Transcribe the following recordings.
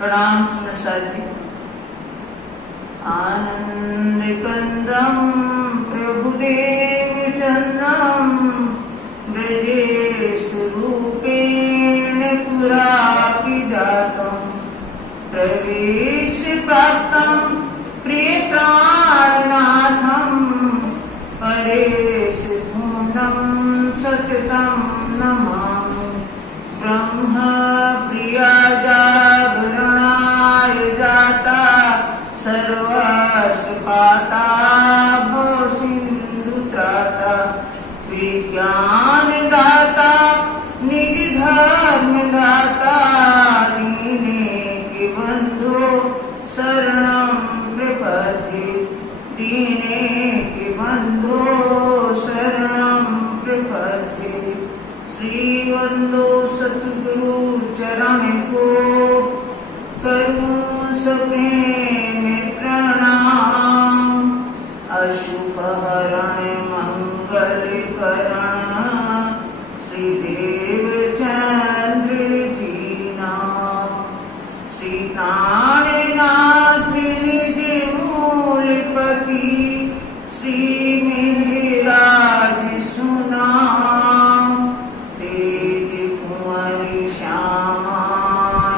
प्रणाम सुनसादी। आनंद कंदम प्रभुदेव चंद्रम ब्रजेश रूपेण पुराभिजातम् प्रवेश प्राप्तम् प्रियप्राणनाथम् परेश पूर्णं सततं नमामि। ब्रह्म प्रिया जागरणाय जाता सर्वस्पाता भो सिंधु त्राता विज्ञान दाता निधि धर्म दाता दीने के बंधु शरणं प्रपद्ये दीने के बंधु शरणं प्रपद्ये। श्री वंदो सतगुरु चरण को करूं सप्रेम प्रणाम। अशुभ हरण मंगल करण श्री देव चंद्र जी नाम। श्री प्राणनाथ निज मूलपति श्री मेहराज सुनाम। तेज कुंवर श्यामा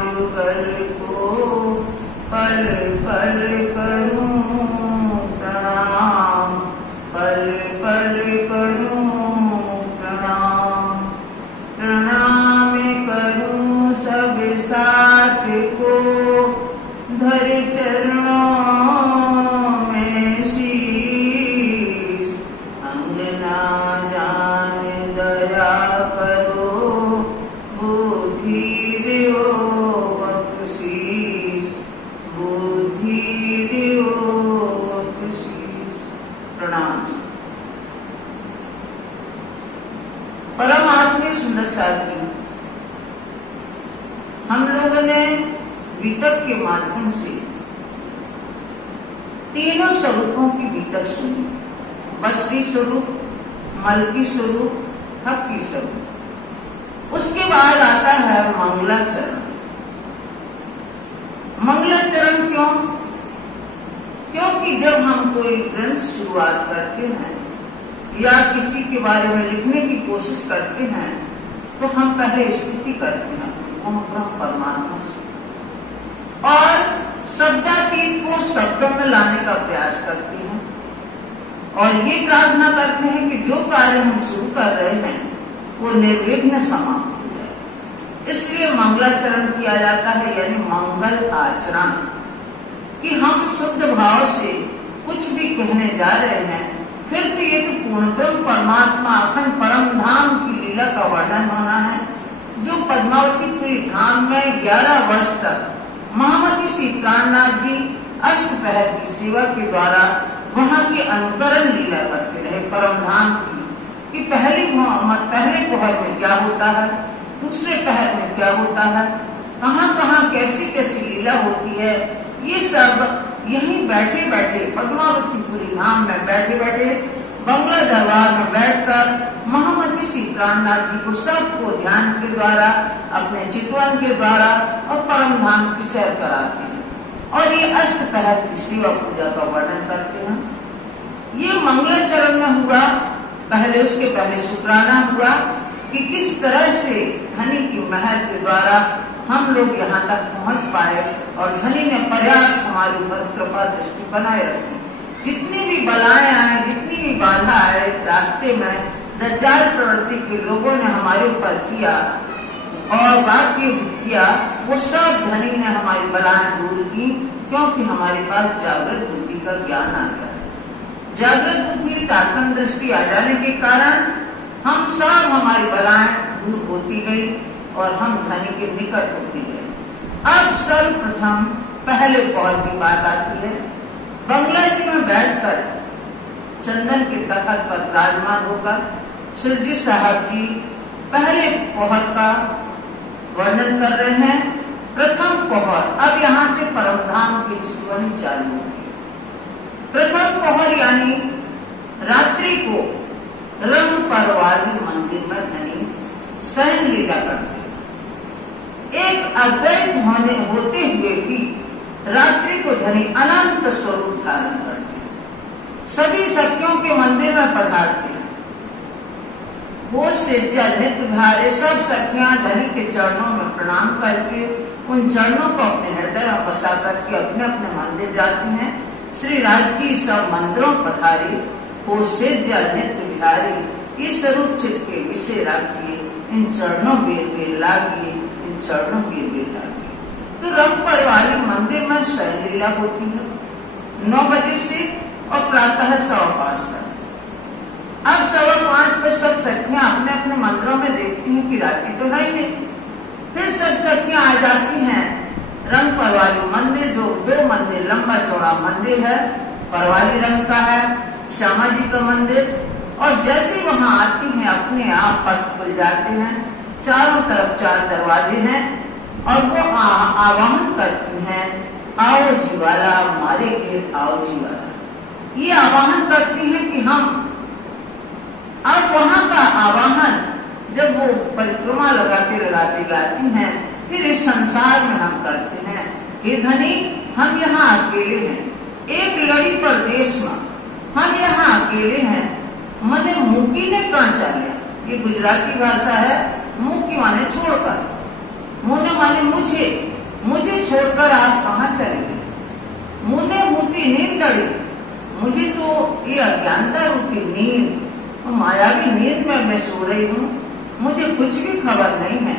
युगल को पल पल करूं प्रणाम, पल पल करूं प्रणाम। प्रणाम करूं सब साथ को धर चरणों में शीश। अंगना जान दया करो बुद्धि दो बख्शीश, बुद्धि दो बख्शीश। प्रणाम। परमात्मा सुंदर साथ जी, हम लोगों ने बीतक के माध्यम से तीनों स्वरूपों की बीतक सुनी। बसरी स्वरूप, मलकी स्वरूप, हक्की स्वरूप। उसके बाद आता है मंगलाचरण। मंगलाचरण क्यों? क्योंकि जब हम कोई ग्रंथ शुरुआत करते हैं या किसी के बारे में लिखने की कोशिश करते हैं तो हम पहले स्तुति करते हैं ओम ब्रह्म परमात्मा से, और शब्दातीत को शब्दों में लाने का प्रयास करते हैं और ये प्रार्थना करते हैं कि जो कार्य हम शुरू कर रहे हैं वो निर्विघ्न समाप्त हो जाए। इसलिए मंगलाचरण किया जाता है, यानी मंगल आचरण, कि हम शुद्ध भाव से कुछ भी कहने जा रहे हैं। फिर तो ये तो पूर्ण ब्रह्म परमात्मा अखंड परम धाम की लीला का वर्णन होना है, जो पद्मावतीपुरी धाम में 11 वर्ष तक महामती श्री प्राणनाथ जी अष्टपहर की सेवा के द्वारा वहाँ की अनुकरण लीला करते रहे परम धाम की, कि पहले पहर में क्या होता है, दूसरे पहर में क्या होता है, कहाँ कहाँ कैसी कैसी लीला होती है। ये सब यहीं बैठे बैठे पद्मावतीपुरी धाम में बैठे बैठे बंगला दरबार में बैठकर महामती श्री प्राणनाथ जी को सबको ध्यान के द्वारा, अपने चितवन के द्वारा और परम धाम की सैर कराते हैं और ये अष्टपहर की सेवा पूजा का वर्णन करते हैं। ये मंगलाचरण में हुआ। उसके पहले शुक्राना हुआ कि किस तरह से धनी की महल के द्वारा हम लोग यहाँ तक पहुँच पाए और धनी ने पर्याप्त हमारे ऊपर कृपा दृष्टि बनाए रखी। जितनी भी बलाएं आए, जितनी भी बाधा आए रास्ते में, दज्जाल प्रवृत्ति के लोगों ने हमारे ऊपर किया और वाक्य किया, वो सब धनी ने हमारी बलाएं दूर की, क्योंकि हमारे पास जागृत बुद्धि का ज्ञान आ गया। जागृत बुद्धि तात्म दृष्टि आ जाने के कारण हम सब हमारी बलाएं दूर होती गई और हम धनी के निकट होती गए। अब सर्वप्रथम पहले पहर की बात आती है। बंगला जी में बैठकर चंदन के तखत पर विराजमान होकर शिवजी साहब जी पहले पहर का वर्णन कर रहे हैं। प्रथम पहर, अब यहाँ से परमधाम की चितवनी चालू होती है। प्रथम पहर यानी रात्रि को रंग परवारी मंदिर में धनी शयन लीला करते हैं। एक अद्वैत होते हुए भी रात्रि को धनी अनंत स्वरूप धारण करते हैं। सभी सखियों के मंदिर में पधारते हैं। वो सिद्धिया नित्य भारे सब सखियां धनी के चरणों में प्रणाम करके उन चरणों को अपने हृदय में बसा करके अपने अपने मंदिर जाती हैं। श्री राज जी सब मंदिरों पधारी, वो सिद्धिया नित्य बिहारी, इस स्वरूप चित्त के विषय राखिए, इन चरणों बेर लागिए, इन चरणों बेर लागिए। तो रंगपुर वाली मंदिर में शयन लीला होती है 9 बजे से और प्रातः 5:15 तक। अब 5:15 पर सब सखियां अपने अपने मंदिरों में देखती हैं कि रात्रि तो है ही नहीं। फिर सब सखियां आ जाती हैं रंग परवाली मंदिर, जो 2 मंदिर लंबा चौड़ा मंदिर है, परवाली रंग का है, श्यामा जी का मंदिर। और जैसे वहां आती हैं अपने आप पट खुल जाते हैं, चारों तरफ 4 दरवाजे हैं और वो आवाहन करती हैं, आओ जी वाला मारे घेर आओ जी वाला। ये आवाहन करती हैं कि हम अब वहां का आवाहन जब वो परिक्रमा लगाते लगाते गाती हैं, फिर इस संसार में हम करते हैं, हे धनी हम यहाँ अकेले हैं, एक लड़ी परदेश में हम यहाँ अकेले हैं, मने मुकी ने कहाँ चले। ये गुजराती भाषा है, मुकी माने छोड़कर, मुने माने मुझे छोड़कर आप कहाँ चले गए। मुने मुती नींद लड़ी, मुझे तो ये अज्ञानता रूपी नींद, मायावी नींद में मैं सो रही हूँ, मुझे कुछ भी खबर नहीं है।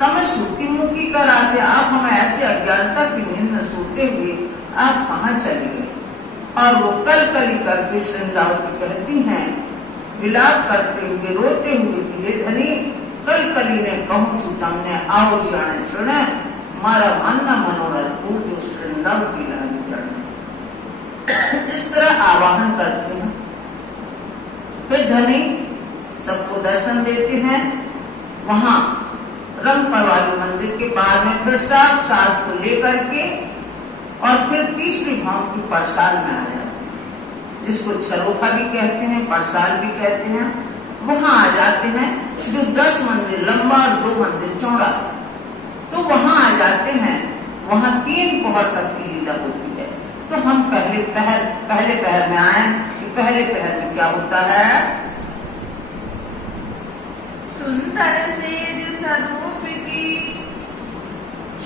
तब मैं सूती मुखी कर आते, आप हमें ऐसे अज्ञानता की नींद में सोते हुए आप कहाँ चले गए। और वो कलकली करके श्रृंगावती कहती हैं, विलाप करते हुए रोते हुए कि हे धनी कलकली ने कहूँ छू तमने आओ जाने छुड़े, मारा मन न मनोरथ पूर जो श्रृंगावती लागी चढ़े। इस तरह आवाहन करते हैं। फिर धनी सबको दर्शन देते हैं। वहां रंग परवाली मंदिर के बाहर में फिर साथ को लेकर के और फिर तीसरी भाव की परसाल में आ जाते हैं, जिसको छरोखा भी कहते हैं, परसाल भी कहते हैं। वहां आ जाते हैं जो 10 मंदिर लंबा और 2 मंदिर चौड़ा, तो वहां आ जाते हैं। वहां 3 पहर तक की लीला होती है। तो हम पहले पहर में आए कि पहले पहर में क्या होता है। सुंदर सेज स्वरूप की,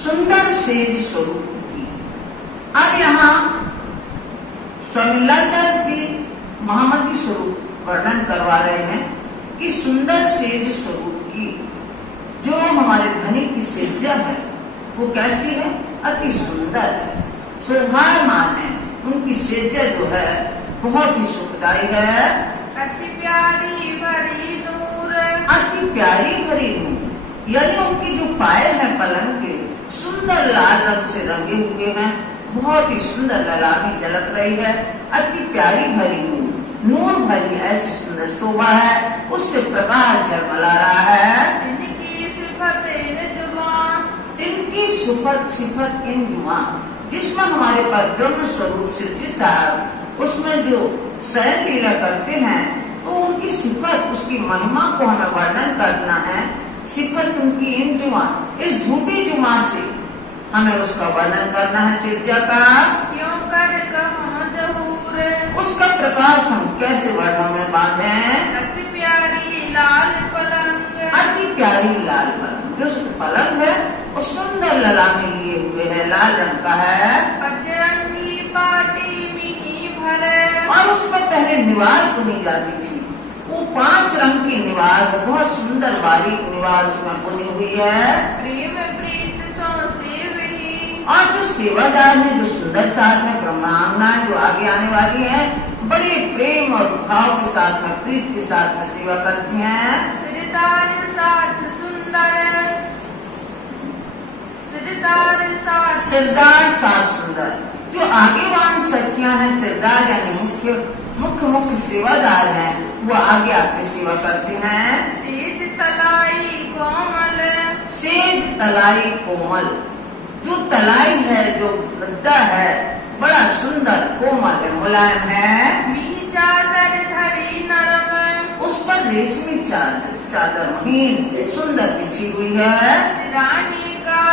सुंदर सेज स्वरूप की। अब यहाँ स्वामी लालदास जी महामती स्वरूप वर्णन करवा रहे हैं कि सुंदर सेज स्वरूप की जो हमारे धनी की सेजा है वो कैसी है, अति सुंदर है, शोभायमान है। उनकी सेजा जो है बहुत ही सुखदायी है, अति प्यारी भरी नूर, अति प्यारी भरी नूर। यानी उनकी जो पायल है पलंग के सुंदर लाल रंग से रंगे हुए हैं, बहुत ही सुंदर ललामी झलक रही है। अति प्यारी भरी नूर भरी ऐसी सुंदर शोभा है, उससे प्रकाश झलमला रहा है। इनकी सिफत सिफत इन जुमा, जिसमें हमारे पर ब्रह्म स्वरूप सिद्धि साहब उसमें जो शयन लीला करते हैं, तो उनकी सिफत, उसकी महिमा को हमें वर्णन करना है। सिफत उनकी इन जुमा, इस झूठी जुमा से हमें उसका वर्णन करना है। सिद्धिया का क्यों कर कहूं जहूर, उसका प्रकाश हम कैसे वर्णन में बांधे। अति प्यारी लाल पलंग, अति प्यारी लाल पलंग, जो पलंग है वो सुंदर ललामी लिए हुए है, लाल रंग का है। पचरंगी पाटी मिही भरे, और उसमें पहले निवार बुनी जाती थी। वो 5 रंग की निवार, बहुत सुंदर बारीक निवार उसमें बुनी हुई है। प्रेम प्रीत सो सेवही, और जो सेवादार है, जो सुंदर साथ है, ब्रह्मांगना जो आगे आने वाली है, बड़े प्रेम और भाव के साथ में, प्रीत के साथ में सेवा करती हैं। सिरदार साथ सुंदर, सिरदार साथ सुंदर, जो आगेवान सखियां हैं, सिरदार यानी मुख्य सेवादार हैं, वो आगे आके सेवा करते हैं। सेज तलाई कोमल, सेज तलाई कोमल, जो तलाई है, जो गद्दा है, बड़ा सुंदर कोमल है, मुलायम है। मी चादर धरी नरम, उस पर रेशमी चादर महीन सुंदर बिछी हुई है। सिरानी का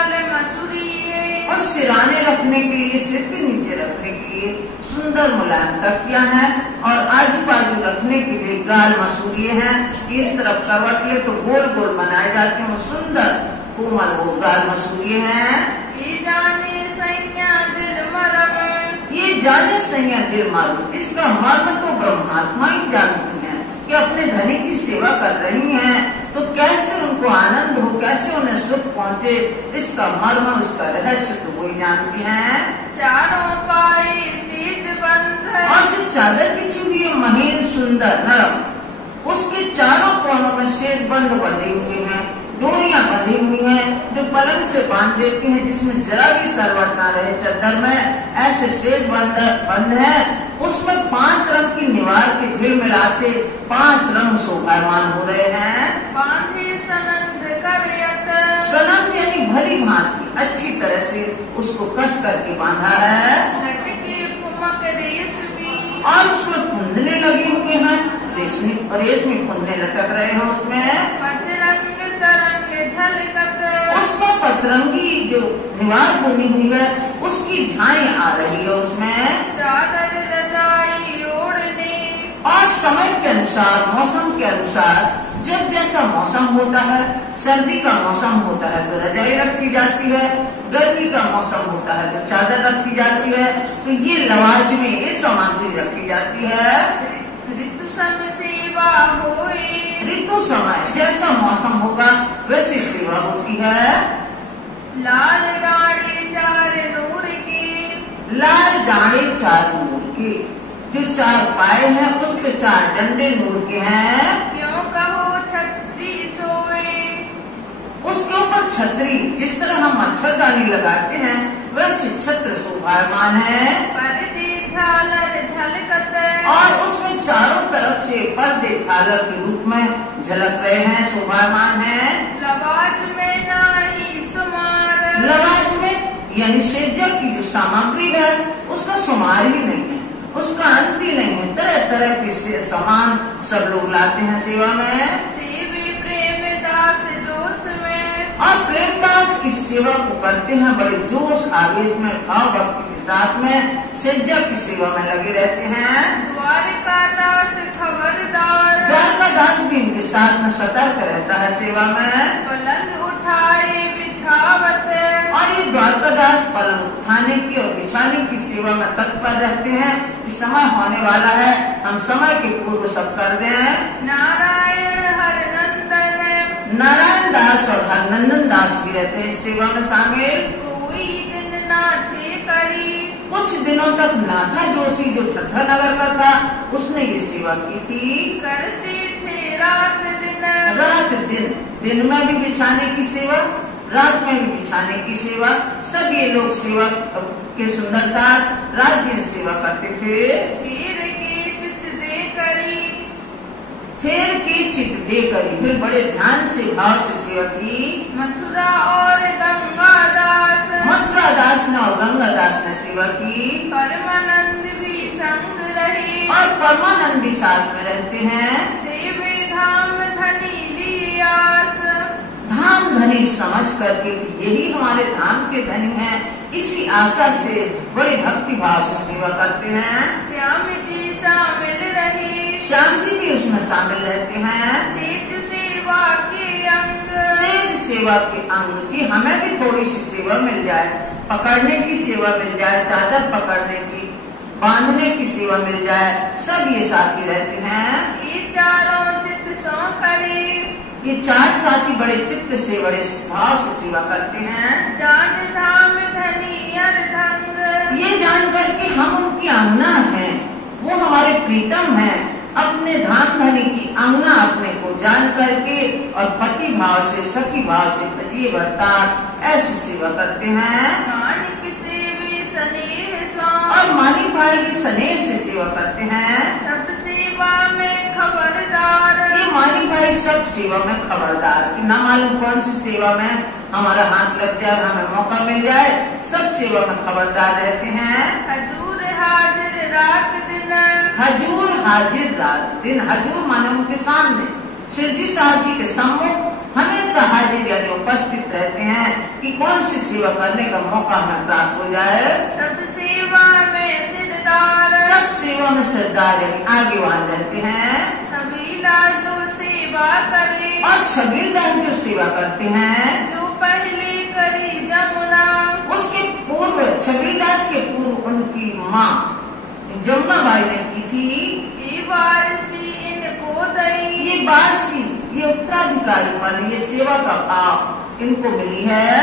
और सिराने रखने के लिए, सिर के नीचे रखने के लिए सुंदर मुलायम तकिया है, और आजू बाजू रखने के लिए गाल मसूरिये हैं। इस तरफ करवट ले तो गोल गोल बनाए जाते हैं, वो सुंदर कोमल वो गाल मसूरिये हैं। ये जाने सैया दिल मरम, ये जाने सैया दिल मरम, इसका मर्म तो ब्रह्मात्मा ही जानती है कि अपने धनी की सेवा कर रही हैं तो कैसे उनको आनंद हो, कैसे उन्हें सुख पहुँचे, इसका मर्म, उसका रहस्य तो वही जानती हैं। चारों पाए सीध बंद है, और जो चादर बिछी हुई है महीन सुंदर नरम, उसके चारों कोनों में सेज बंद बंधे हुए हैं, डोरियां बंधी हुई हैं जो पलंग से बांध देती हैं, जिसमें जरा भी सरवट ना रहे चद्दर में, ऐसे सेज बंद है। उसमें 5 रंग की निवार के झिल मिलाते 5 रंग शोभायमान हो रहे हैं। बांधे सनंद करियत, सनंद यानी भली भांति अच्छी तरह से उसको कस करके बांधा है, लटके फुमक रेशमी, और उसमें फुंदने लगे हुए हैं, रेशमी फुंदने लटक रहे हैं उसमें। पचरंग तरंग झलकत, उसमें पचरंगी जो निवार बुनी हुई है उसकी झाई आ रही है उसमें। चादर रजाई ओढ़ने, और समय के अनुसार, मौसम के अनुसार, जब जैसा मौसम होता है, सर्दी का मौसम होता है तो रजाई रखी जाती है, गर्मी का मौसम होता है तो चादर रखी जाती है, तो ये लवाज में ये सामग्री रखी जाती है। ऋतु सम सेवा होए, ऋतु समय जैसा मौसम होगा वैसी सेवा होती है। लाल डाढ़े चार नूर के, लाल डाढ़े 4 नूर के, जो 4 पाए हैं उस पे 4 डंडे नूर के हैं। क्यों कहो छत्री सोए, उसके ऊपर छतरी, जिस तरह हम मच्छरदानी लगाते हैं वैसे छत्र शोभायमान है। पर्दे झालर झलकत, और उसमें चारों तरफ से पर्दे झालर के रूप में झलक रहे हैं, शोभायमान है। लवाज में नाही सुमार, लवाज में यानी सेजा की जो सामग्री है उसका शुमार ही नहीं है, उसका अंत ही नहीं है। तरह तरह के सामान सब लोग लाते हैं सेवा में। सेवे प्रेम दास जोश में, और प्रेमदास इस सेवा को करते हैं बड़े जोश आवेश में, भाव भक्ति के साथ में सेजा की सेवा में लगे रहते हैं। द्वारका दास खबरदार, द्वारका दास भी इनके साथ में सतर्क रहता है सेवा में। पलंग उठाए बिछावत, और ये द्वारका दास पलंग उठाने की और बिछाने की सेवा में तत्पर रहते हैं। इस समय होने वाला है, हम समय के पूर्व सब कर दें। नारायण हर नंदन, नारायण दास और हरनंदन दास भी रहते हैं इस सेवा में शामिल। कोई दिन ना थे करी, कुछ दिनों तक नाथा जोशी जो ठट्ठा नगर का था उसने ये सेवा की थी। करते थे रात दिन, रात दिन में भी बिछाने की सेवा, रात में भी बिछाने की सेवा, सब ये लोग सेवा के सुंदर साथ रात दिन सेवा करते थे। फिर के चित दे करी, फिर की चित दे करी, फिर बड़े ध्यान से भाव से सेवा की। मथुरा और गंगा दास, मथुरा दास ने और गंगा दास ने सेवा की। परमानंद भी संग रहे, और परमानंद भी साथ में रहते हैं। सेवे धाम धनी लियास, धाम धनी समझ करके कि यही हमारे धाम के धनी हैं, इसी आशा से बड़े भक्ति भाव से सेवा करते हैं। श्याम जी शामिल रहे, श्याम जी भी उसमें शामिल रहते हैं। सेज सेवा के अंग, सेज सेवा के अंग की हमें भी थोड़ी सी सेवा मिल जाए, पकड़ने की सेवा मिल जाए, चादर पकड़ने की, बांधने की सेवा मिल जाए, सब ये साथी रहते हैं। ये चारों चित सौ करे, ये 4 साथी बड़े चित्त से, बड़े भाव से सेवा करते हैं। जान धाम धनी अर्धंग, ये जानकर कि हम उनकी अंगना हैं, वो हमारे प्रीतम हैं, अपने धाम धनी की अंगना अपने को जान करके और पति भाव से, सखी भाव से भजिए बरतार ऐसी सेवा करते हैं। मानिक सेवी स्नेह सौ, और मानी भाई की स्नेह से सेवा करते हैं। सब सेवा में खबरदार, ये मानी भाई सब सेवा में खबरदार, कि न मालूम कौन सी सेवा में हमारा हाथ लग जाए, हमें मौका मिल जाए, सब सेवा में खबरदार रहते हैं। हजूर हाजिर रात दिन, हजूर हाजिर रात दिन, हजूर माने उनके सामने, शिव जी साहब जी के सम्मुख हमेशा हाजिर यानी उपस्थित रहते हैं कि कौन सी सेवा करने का मौका हमें प्राप्त हो जाए। सब सेवा में सिद्धदार, सब सेवा में सरदार यानी आगेवान रहते हैं। छबीला जो सेवा करे, और छबीलदास जो सेवा करते हैं, जो पहले करी जमुना, उसके पूर्व छबीलदास के पूर्व उनकी माँ जमुना बाई ने की थी। ये वारसी इनको दई, ये वारसी, ये उत्तराधिकारी पर ये सेवा का भाव इनको मिली है।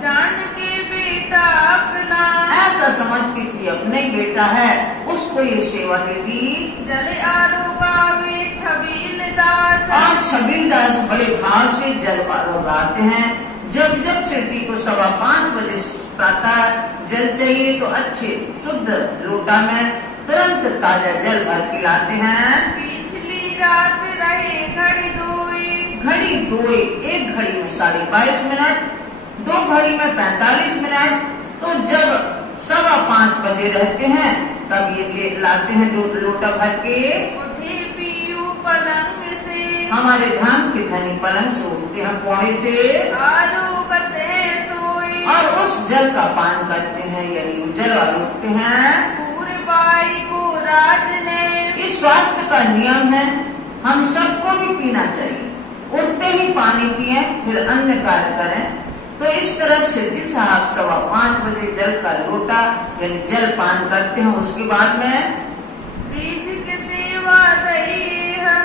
जान के बेटा अपना, ऐसा समझ के कि अपने बेटा है उसको ये सेवा दे दी। जल आरोगावे छबीलदास, और छबीलदास बड़े भाव से जल आरोगाते हैं। जब जब सिद्धि को 5:15 बजे प्रातः जल चाहिए तो अच्छे शुद्ध लोटा में तुरंत ताजा जल भर पिलाते हैं। पिछली रात रहे घड़ी दोई, घड़ी दोए, एक घड़ी में 22.5 मिनट, 2 घड़ी में 45 मिनट। तो जब 5:15 बजे रहते हैं तब ये ले लाते हैं जो लोटा भर के। उठे पीयू पलंग से, हमारे धाम के धनी पलंग से उठते हैं पौड़े से, आरोगत है सोई, और उस जल का पान करते हैं यानी जल उठते हैं। पूरे बाई को राज ने, इस स्वास्थ्य का नियम है, हम सबको भी पीना चाहिए। उठते ही पानी पिए फिर अन्य कार्य करें। तो इस तरह सिद्धि साहब 5:15 बजे जल का लोटा यानी जल पान करते हैं। उसके बाद में रीझ की सेवा दई है,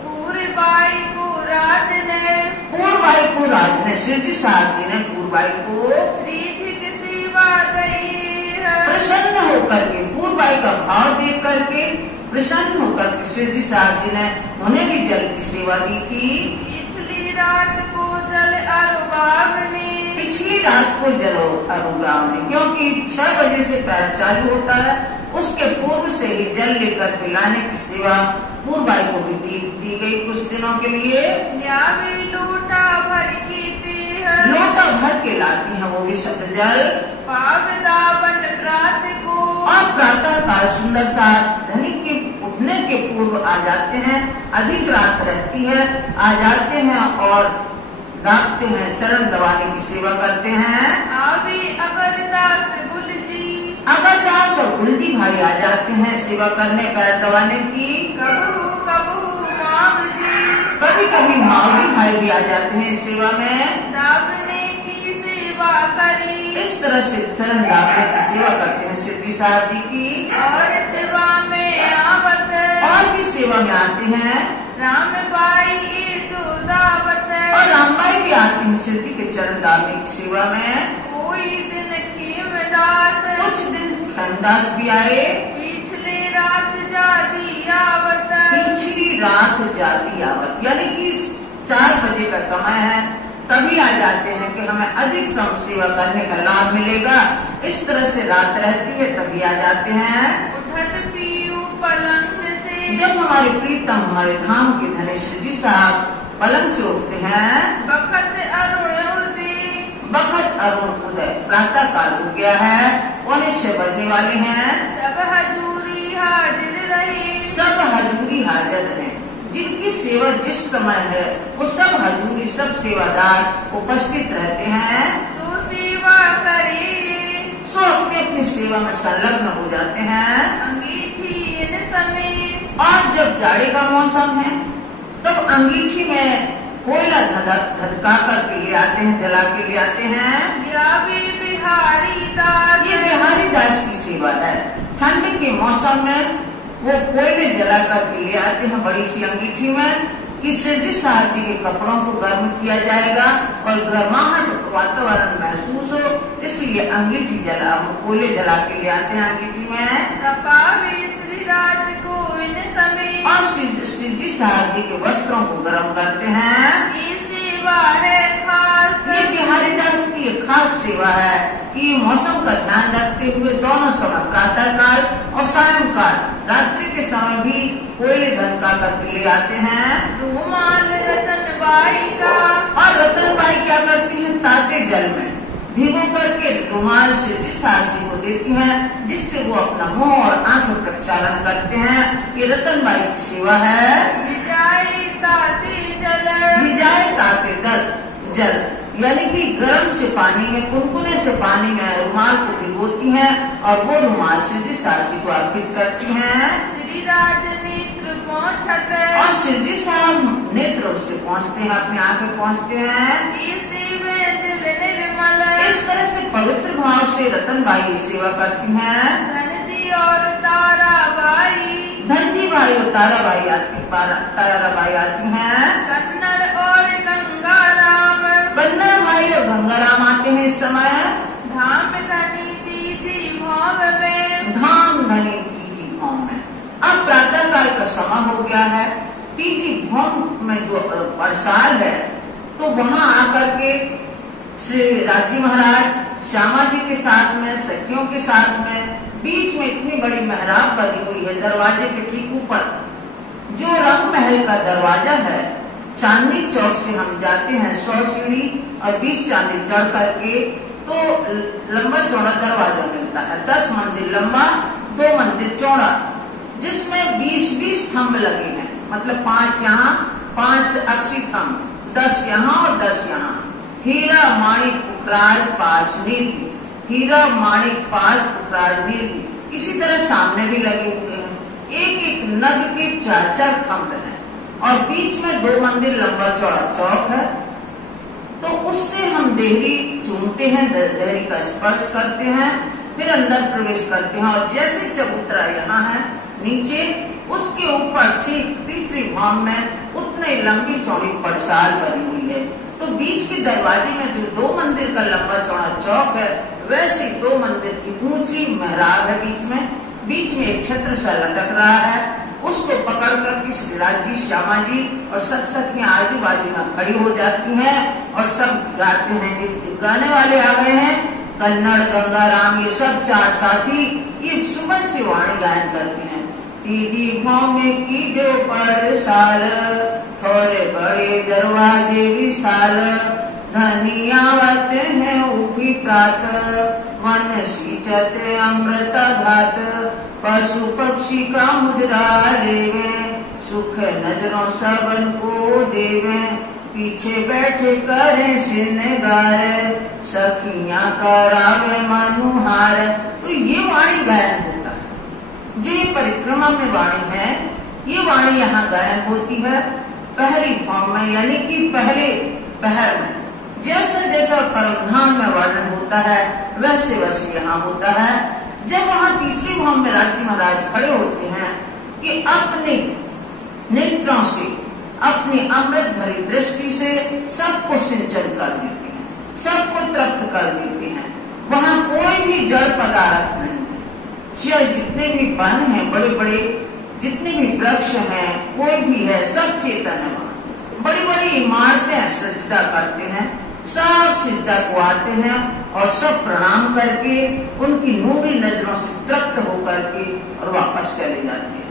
पूरे बाई को राज ने, पूर्वाई को राज ने, सिद्धि साहब जी ने पूर्वाई को रीझ की सेवा दई है, प्रसन्न होकर के पूर्वाई का भाव देख करके प्रसन्न होकर के सिद्धि साहब जी ने उन्हें भी जल की सेवा दी थी। पिछली रात को जल आरोगावने, पिछली रात को जल आरोगावने, क्योंकि 6 बजे से पैर चालू होता है, उसके पूर्व से ही जल लेकर पिलाने की सेवा पूर्वाई को भी दी गई कुछ दिनों के लिए। न्यावे लोटा भर की है, लोटा भर के लाती हैं वो भी शुद्ध जल। पावदावन रात को, और प्रातः काल सुंदर साथ धनी के उठने के पूर्व आ जाते हैं। अधिक रात रहती है, आ जाते हैं और दाबते हैं, चरण दबाने की सेवा करते हैं। आवे अगरदास गुलजी, अगरदास और गुलजी भाई आ जाते हैं सेवा करने पैर दबाने की। कबहू मावजी, कभी कभी मावली भाई भी आ जाते हैं इस सेवा में। दाबने की सेवा करी, इस तरह से चरण दाबने की सेवा करते हैं सिद्धि साहब जी की। और सेवा में आवत, और भी सेवा में आते हैं रामबाई जो दावत, और रामबाई भी आती हैं सिद्धि के चरण दाबने की सेवा में। कोई दिन खीमदास, कुछ दिन खंडास भी आए। पिछले रात जादी आवत, पिछली रात जाती आवत यानी कि 4 बजे का समय है, तभी आ जाते हैं कि हमें अधिक सेवा करने का लाभ मिलेगा। इस तरह से रात रहती है तभी आ जाते हैं। उठत पीयू पलंग से, जब हमारे प्रीतम हमारे धाम के धनेश्वर जी साहब पलंग से उठते हैं, बखत अरुण उदय, बखत अरुण उदय प्रातः काल हो गया है, 6 बजने वाले हैं। सब हजूरी हाजिर रहे, सब हजूरी हाजिर है, जिनकी सेवा जिस समय है वो सब हजूरी सब सेवादार उपस्थित रहते हैं। सो सेवा करे, सो अपने अपनी सेवा में संलग्न हो जाते हैं। अंगीठी इन समय, और जब जाड़े का मौसम है तब अंगीठी में कोयला धधका कर ले आते हैं, जला के ले आते हैं। यावे बिहारी दास, ये बिहारी दास की सेवा है। ठंड के मौसम में वो कोयले जला कर ले आते हैं बड़ी सी अंगीठी में कि सिद्धि साहब जी के कपड़ों को गर्म किया जाएगा और गर्माहट वातावरण महसूस हो, इसलिए अंगीठी जला कोयले जला के ले आते हैं अंगीठी में। तपावे श्री राज को इन समय, और सिद्धि साहब जी के वस्त्रों को गर्म करते हैं। ये सेवा है खास, ये बिहारी दास की एक खास सेवा है कि मौसम का ध्यान रखते हुए दोनों समय प्रातः काल और सायंकाल रात्रि के समय भी कोयले धनका करके ले आते हैं। रूमाल रतन बाई का, और रतन बाई क्या करती हैं, ताते जल में भिगो करके रुमाल सिद्धि साहब जी को देती हैं, जिससे वो अपना मुंह और आंख प्रक्षालन करते हैं। ये रतन बाई की सेवा है। भिजाए ताते जल, भिजाए ताते जल यानी कि गर्म से पानी में, कुनकुने से पानी में रुमाल को भिगोती हैं और वो रुमाल सिद्धि साहब जी को अर्पित करती हैं। श्री राज नेत्र पहुँचत और सिद्धि साहब नेत्र उससे पहुँचते हैं, अपनी आंखें पहुँचते हैं। इसी में दिल निर्मल इस तरह से पवित्र भाव से रतनबाई सेवा करती हैं। धन जी और ताराबाई, धनजी भाई और ताराबाई आती हैं। कन्नड़ और गंगाराम, कन्नड़ भाई और गंगाराम आते हैं इस समय। धाम धनी तीजी भाव में, धाम धनी तीजी भौम में। अब प्रातः काल का समय हो गया है। तीजी भौम में जो बरसाल है, तो वहाँ आकर के श्री राजी महाराज श्यामा जी के साथ में, सखियों के साथ में, बीच में इतनी बड़ी मेहराब बनी हुई है। दरवाजे के ठीक ऊपर जो रंग महल का दरवाजा है, चांदनी चौक से हम जाते हैं 100 सीढ़ी और 20 चांदी चढ़ करके, तो लंबा चौड़ा दरवाजा मिलता है। 10 मंदिर लंबा, 2 मंदिर चौड़ा, जिसमें 20-20 थंब लगे हैं। मतलब 5 यहाँ, 5 अक्षी थंब, 10 यहाँ और 10 यहाँ। हीरा माणिक पुखराज 5 नील, हीरा माणिक 5 पुखराज नील। इसी तरह सामने भी लगे हुए हैं। एक एक नग के 4-4 थंब हैं और बीच में 2 मंदिर लंबा चौड़ा चौक है। तो उससे हम देहरी चूमते हैं, देहरी का स्पर्श करते हैं, फिर अंदर प्रवेश करते हैं। और जैसे चबूतरा यहाँ है नीचे, उसके ऊपर ठीक तीसरी भाव में उतने लंबी चौड़ी पड़साल बनी हुई है। तो बीच के दरवाजे में जो 2 मंदिर का लंबा चौड़ा चौक है, वैसे 2 मंदिर की ऊंची मेहराब है। बीच में एक छत्र सा लटक रहा है। उसको पकड़ कर श्री राज जी, श्यामा जी और सब सखियां आजू बाजू में खड़ी हो जाती हैं और सब गाते हैं। जो गाने वाले आ गए हैं, कन्नड़, गंगाराम, ये सब 4 साथी ये सुबह से वाणी गायन करते हैं। तीजी भाव में की जो परसाल, थोड़े बड़े दरवाजे विशाल, धनियावत है उठी प्रात, मन सींचत अमृत घाट, पशु पक्षी का मुजरा लेवे, सुख नजरों सबन को देवे, पीछे बैठे करे सिनगार, सखियां करावे मनुहार। तो ये वाणी गायन होता है। जो ये परिक्रमा में वाणी है, ये वाणी यहाँ गायन होती है पहली भाव में, यानी कि पहले पहर में। जैसा जैसा परमधाम में वर्णन होता है, वैसे वैसे यहाँ होता है। जब वहाँ तीसरी भाव में राजी महाराज खड़े होते हैं कि अपने नेत्रों से, अपनी अमृत भरी दृष्टि से सबको सिंचन कर देते हैं, सबको तृप्त कर देते हैं। वहाँ कोई भी जड़ पदार्थ नहीं है। चाहे जितने भी वन हैं, बड़े बड़े जितने भी वृक्ष हैं, कोई भी है, सब चेतन है। वहाँ बड़ी बड़ी इमारतें सजदा करते हैं, सब सिद्धा को आते हैं और सब प्रणाम करके उनकी नूरी नजरों से तृप्त होकर के और वापस चले जाते हैं।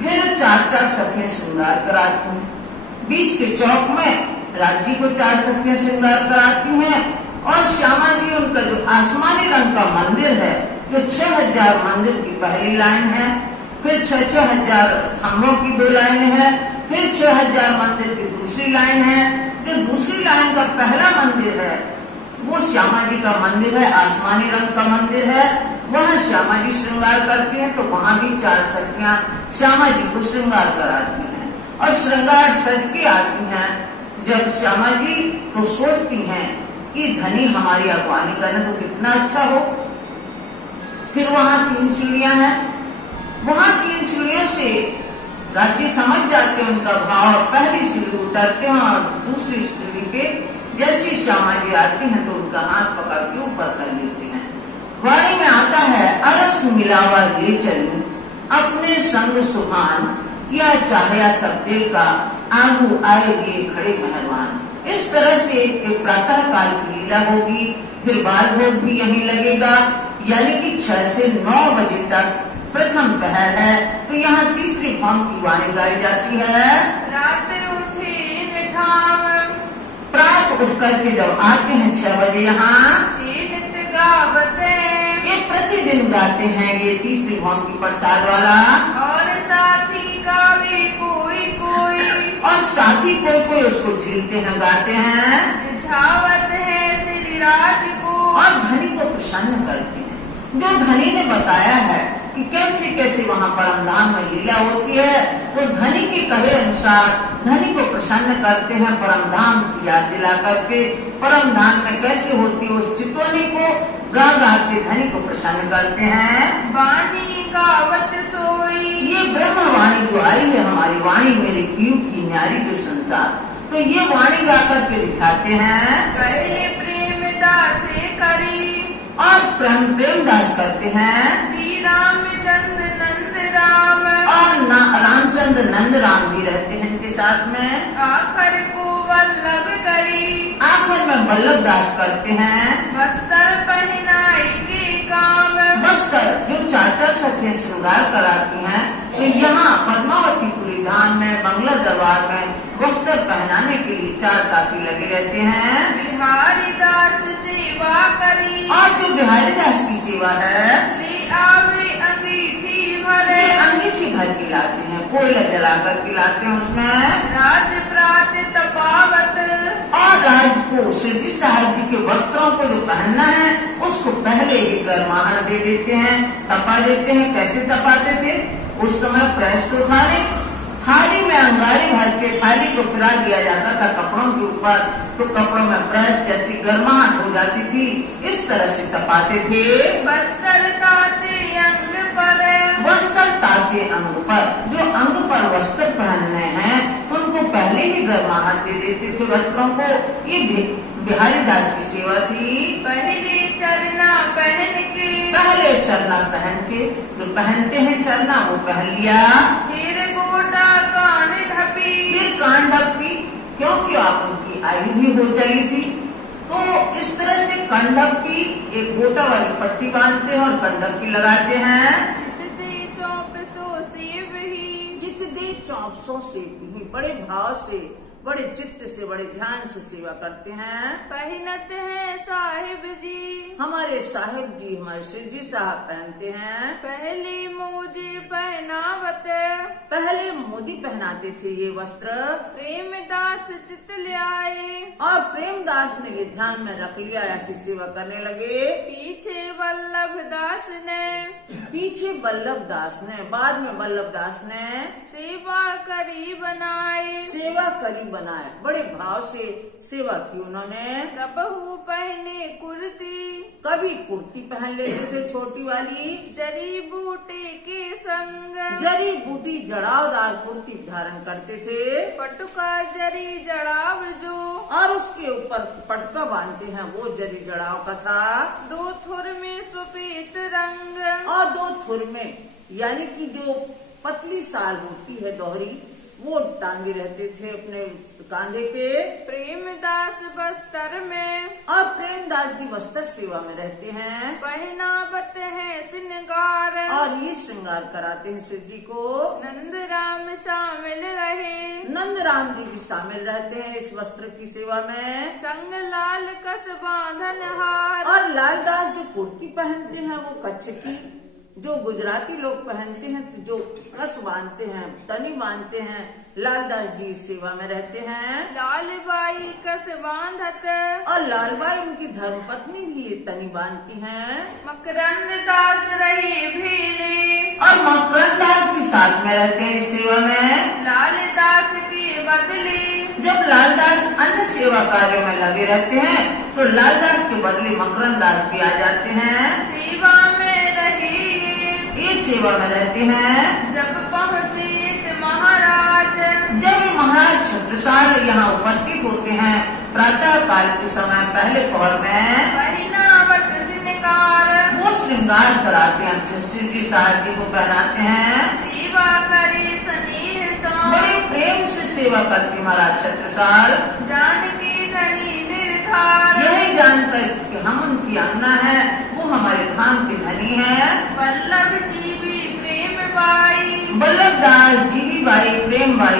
फिर 4-4 सखियां श्रृंगार कराती हैं। बीच के चौक में राजी को 4 सखियां श्रृंगार कराती हैं और श्यामा जी उनका जो आसमानी रंग का मंदिर है, जो 6000 मंदिर की पहली लाइन है, फिर 6-6000 खम्भों की 2 लाइन है, फिर 6000 मंदिर की दूसरी लाइन है। जो दूसरी लाइन का पहला मंदिर है, वो श्यामा जी का मंदिर है, आसमानी रंग का मंदिर है। वहाँ श्यामा जी श्रृंगार करती हैं, तो वहाँ भी 4 सखियां श्यामा जी को श्रृंगार कराती हैं और श्रृंगार सज के आती हैं। जब श्यामा जी तो सोचती हैं कि धनी हमारी अगवानी करना तो कितना अच्छा हो। फिर वहाँ 3 सीढ़ियां हैं। वहाँ 3 सीढ़ियों से राज्य समझ जाते हैं उनका भाव। पहली सीढ़ी उतरते हैं और दूसरी सीढ़ी पे जैसी श्यामा जी आती हैं तो उनका हाथ पकड़ के ऊपर कर लेते हैं। वाणी में आता है, अरस मिलावा ले चलूं अपने संग सुहान, किया चाहया सब दिल का, आगू आएगी खड़े मेहरबान। इस तरह से एक प्रातः काल की लीला होगी। फिर बाल भोग भी यहीं लगेगा, यानी कि 6 से 9 बजे तक प्रथम पहर है। तो यहाँ तीसरी भाव की वाणी गाई जाती है। रात उठी निठाव, प्रात उठ करके जब आते हैं 6 बजे यहाँ नित गावते, ये प्रतिदिन गाते हैं। ये तीसरी भाव की प्रसाद वाला। और साथी गावे कोई कोई, और साथी कोई कोई उसको झीलते हैं, गाते हैं। रिझावत है जो धनी ने बताया है कि कैसे कैसे वहाँ परमधाम में लीला होती है, वो धनी के कहे अनुसार धनी को प्रसन्न करते हैं परमधाम की याद दिला करके। परमधाम में कैसे होती है उस चितवनी को गा गा के धनी को प्रसन्न करते हैं। वाणी गावत सोई, ये ब्रह्म वाणी जो आई है हमारी वाणी मेरी पीयू की न्यारी जो संसार, तो ये वाणी गा करके दिखाते हैं। पहले प्रेम दासे करी, और प्रेम दास करते हैं। श्री रामचंद्र नंद राम, और रामचंद्र नंद राम भी रहते हैं इनके साथ में। आखर को वल्लभ करी, आखिर में वल्लभ दास करते हैं। वस्त्र पहनाई के काम, वस्त्र जो चाचा सखियां श्रृंगार कराती हैं, तो यहाँ पद्मावतीपुरी धाम में बंगला दरबार में वस्त्र पहनाने के लिए 4 साथी लगे रहते हैं। बिहारी दास सेवा करी, और जो बिहारी दास की सेवा है, ले आवे अंगीठी भरे, अंगीठी भर के लाते हैं, कोयला जला कर के लाते हैं उसमें। राज प्रात तपावत, और राज को सिद्धि साहब जी के वस्त्रों को जो पहनना है उसको पहले ही गर्माहट दे देते हैं, तपा देते हैं। कैसे तपाते थे उस समय? प्रेस को थाली में अंगारी भर के थाली को फिरा दिया जाता था कपड़ों के ऊपर, तो कपड़ों में प्रेस जैसी गर्माहट हो जाती थी, इस तरह से तपाते थे। वस्त्र ताते अंग पर, वस्त्र ताते अंग पर, जो अंग पर वस्त्र पहनने हैं उनको पहले ही गर्माहट दे देते थे वस्त्रों को। ये बिहारी दास की सेवा थी। पहले चरना पहन के, पहले चरना पहन के, जो पहनते हैं चरना वो पहन लिया। फिर गोटा कान ढपी, फिर कान ढपी, क्योंकि आप उनकी आयु भी हो जाई थी, तो इस तरह से कंडपी एक गोटा वाली पट्टी बांधते हैं और कंडपी लगाते हैं। चित दे 400 सेव ही, चित दे 400 सेव ही, बड़े भाव से बड़े चित्त से बड़े ध्यान से सेवा करते हैं। पहनत है साहिब जी, हमारे साहिब जी हमारे सिद्धि साहब पहनते हैं। पहले मोजे पहनावत, पहले मोदी पहनाते थे ये वस्त्र। प्रेमदास चित ले आए, और प्रेमदास ने ये ध्यान में रख लिया, ऐसी सेवा करने लगे। पीछे वल्लभ दास ने, पीछे वल्लभ दास ने, बाद में वल्लभ दास ने सेवा करी बनाए, सेवा करी बनाए, बड़े भाव से सेवा की उन्होंने। कबहू पहने कुर्ती, कभी कुर्ती पहन लेते थे छोटी वाली। जड़ी बूटे के संग, जड़ी बूटी जड़ावदार कुर्ती धारण करते थे। पटुका जरी जड़ाव जो, और उसके ऊपर पटका बांधते हैं, वो जरी जड़ाव का था। 2 थुर में सफेद रंग, और 2 थुर में, यानी कि जो पतली साल होती है दोहरी, वो टांगे रहते थे अपने कांधे पे। प्रेमदास बस्तर में, और प्रेमदास जी वस्त्र सेवा में रहते हैं। पहनावत है श्रृंगार, और ये श्रृंगार कराते हैं शिव जी को। नंद राम शामिल रहे, नंद राम जी भी शामिल रहते हैं इस वस्त्र की सेवा में। संग लाल कस बांधन हार, और लालदास जो कुर्ती पहनते हैं वो कच्छ की, जो गुजराती लोग पहनते हैं तो जो कस बांधते हैं, तनी बांधते हैं, लालदास जी सेवा में रहते हैं। लालबाई कस बांधत, और लालबाई उनकी धर्मपत्नी भी ये तनी बांधती हैं। मकरंद दास रहे भेले, और मकरंद दास भी साथ में रहते हैं इस सेवा में। लालदास के बदले, जब लालदास अन्य सेवा कार्यों में लगे रहते हैं तो लालदास के बदले मकरंद दास भी आ जाते हैं। सेवा में रहे, ये सेवा में रहते हैं। जब पहुँचे महाराज, जब महाराज छत्रसाल यहाँ उपस्थित होते हैं प्रातः काल के समय पहले पहर में, पहनावत श्रृंगार, वो श्रृंगार कराते हैं, सिद्धि साहब जी को पहनाते हैं। सेवा करे स्नेह सो, बड़े प्रेम से सेवा करते महाराज छत्रसाल। जान के धनी निर्धार, यही जानकर कि हम उनकी आज्ञा है, वो हमारे धाम के धनी है। वल्लभ जी भी प्रेम बाई, वल्लभ दास जी भी बाई प्रेम बाई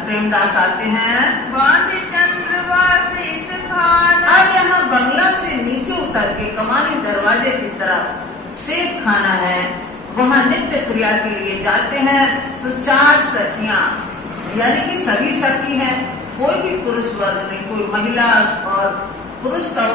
प्रेमदास आते हैं। बांध चंद्रवासित खान, अब यहाँ बंगला से नीचे उतर के कमानी दरवाजे की तरफ सेठ खाना है, वहाँ नित्य क्रिया के लिए जाते हैं। तो 4 सखियां, यानी कि सभी सखी हैं, कोई भी पुरुष वर्ग नहीं, कोई महिला और पुरुष का